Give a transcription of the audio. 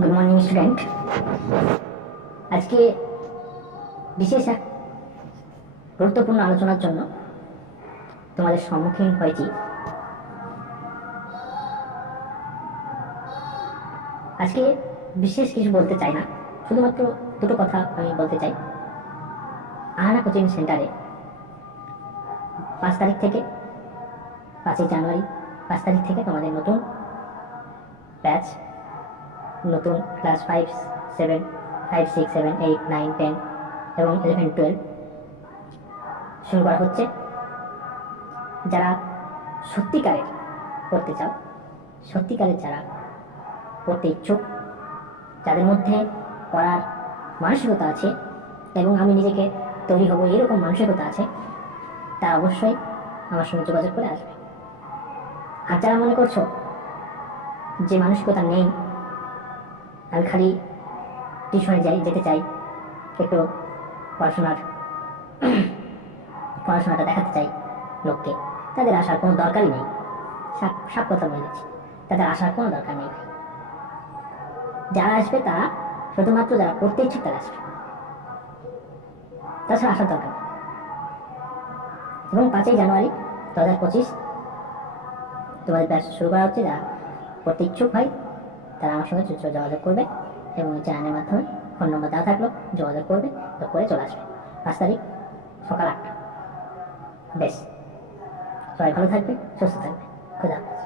Good morning student. আজকে বিশেষ এক গুরুত্বপূর্ণ আলোচনার জন্য তোমাদের সম্মুখীন হয়েছি। আজকে বিশেষ কিছু বলতে চাই না, শুধুমাত্র দুটো কথা আমি বলতে চাই। আহানা কোচিং সেন্টারে 5 তারিখ থেকে 5ই জানুয়ারি 5 তারিখ থেকে তোমাদের নতুন ব্যাচ, নতুন ক্লাস 5, 7, 5, 6, 7, 8, 9, 10 এবং 11, 12 শুরু করা হচ্ছে। যারা সত্যিকারের পড়তে চাও, সত্যিকারের যারা পড়তে ইচ্ছুক, যাদের মধ্যে পড়ার মানসিকতা আছে এবং আমি নিজেকে তৈরি হব এরকম মানসিকতা আছে, তারা অবশ্যই আমার সঙ্গে যোগাযোগ করে আসবে। আর যারা মনে করছো যে মানসিকতা নেই, আমি খালি টিউশনে যেতে চাই, একটু পড়াশোনাটা দেখাতে চাই লোককে, তাদের আসার কোনো দরকারই নেই। সব কথা বলে দিচ্ছি, তাদের আসার কোনো দরকার নেই। যারা আসবে তারা শুধুমাত্র যারা পড়তে ইচ্ছুক তারা আসবে, তাছাড়া আসার দরকার নেই। এবং 5ই জানুয়ারি 2025 তোমাদের ব্যাচ শুরু করা হচ্ছে। যারা পড়তে ইচ্ছুক হয় তারা আমার সঙ্গে যোগাযোগ করবে এবং চ্যানেলের মাধ্যমে ফোন নম্বর দেওয়া থাকলো, যোগাযোগ করবে, করে চলে আসবে 5 তারিখ সকাল 8টা। বেশ, সবাই ভালো থাকবে, সুস্থ থাকবে। খোদা হাফেজ।